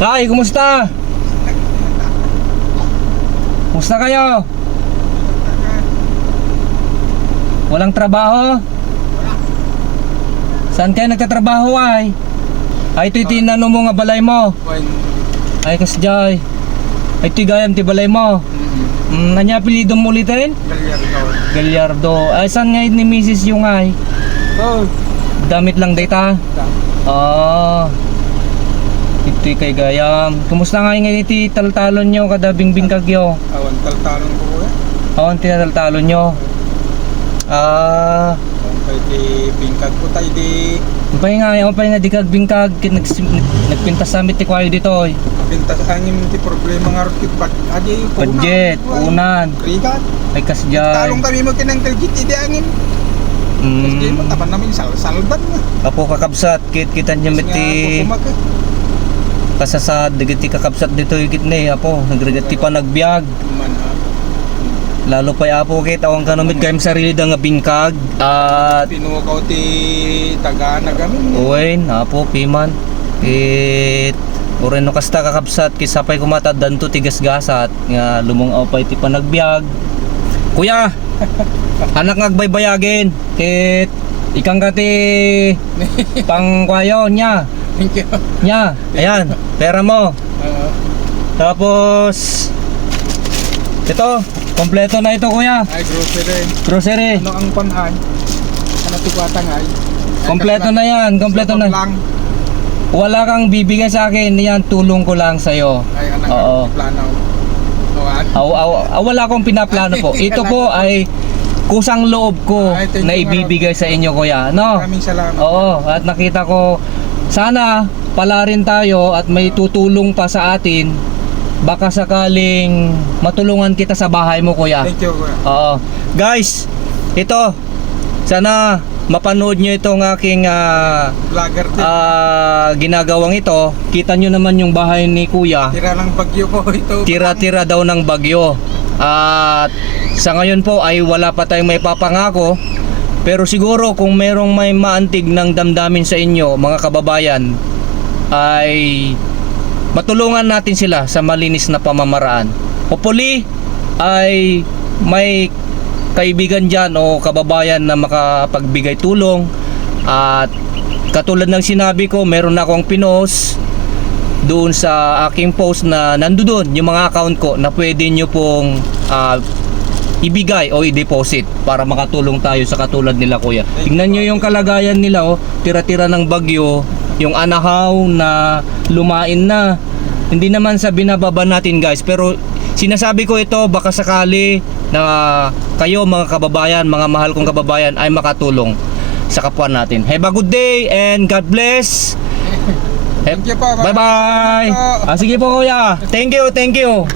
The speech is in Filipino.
Tay, kumusta? Kumusta kayo? Walang trabaho? Saan kayo nagtatrabaho ay? Ay, ito'y tinano mo nga balay mo. Ay, kasjay. Ay, ito'y gayam ti balay mo. Nanya apelido mo ulitin? Gallardo. Ay, saan nga ni Mrs. yung ay? Damit lang data? Ito'y kay gayam. Kumusta nga nga iti taltalon nyo kada bingbingkag yo? Awan taltalon ko kuya. Awan tinataltalon nyo? Awan kayo di bingkag ko tayo di. Ang pay nga di kag bingkag nagpintas samit ti kwayo dito oy. Pintas angin ti problema nga rukit pag adi Budget, unan. Krigat. Ay kasjay. Talong kami mo kinang krigat iti angin. Kasi mo tapan namin saldan nga. Apo kakabsat kita nyo miti kasasad digiti kakabsat dito higit na eh. Apo nagrigati pa nagbiag. Lalo pa apo kit awang kanumit kayong sarili da nga bingkag at pinukaw ti tagana gamin. uwain apo piman it oren no kasta kakabsat kisapay kumatad danto tigas-gasat nga lumungaw pa iti panagbiag. Kuya anak ngagbaybayagin kit ikang kati pangkwayo nya Thank you. nya ayan pera mo tapos ito kompleto na ito kuya. Ay grocery. Grocery. Ano ang panhan? Ano tikwata nga ay? Kompleto na yan, kompleto na. Lang. Wala kang bibigay sa akin, yan tulong ko lang sa'yo. Ay anak Oo. plano. Wala akong pinaplano po. Ito po ay kusang loob ko Ay, thank na you, ibibigay sa inyo kuya. No? Maraming salamat. Oo, at nakita ko sana pala rin tayo at may tutulong pa sa atin. Baka sakaling matulungan kita sa bahay mo kuya. Thank you kuya. Oo. Guys, ito sana mapanood nyo itong aking Vlogger din. ginagawang ito. Kita nyo naman yung bahay ni kuya. Tira ng bagyo po ito. Tira-tira daw ng bagyo. At sa ngayon po ay wala pa tayong may papangako. Pero siguro kung merong may maantig ng damdamin sa inyo mga kababayan ay matulungan natin sila sa malinis na pamamaraan. Hopefully ay may kaibigan dyan o kababayan na makapagbigay tulong. At katulad ng sinabi ko, meron na akong pinost doon sa aking post na nandoon yung mga account ko na pwede nyo pong ibigay o i-deposit para makatulong tayo sa katulad nila kuya. Tingnan nyo yung kalagayan nila tira-tira ng bagyo, yung anahaw na lumain na. Hindi naman sa binababa natin guys, pero sinasabi ko ito baka sakali na kayo mga kababayan, mga mahal kong kababayan ay makatulong sa kapwa natin. Have a good day and God bless. Thank you po. Bye bye. Sige po kuya. Thank you.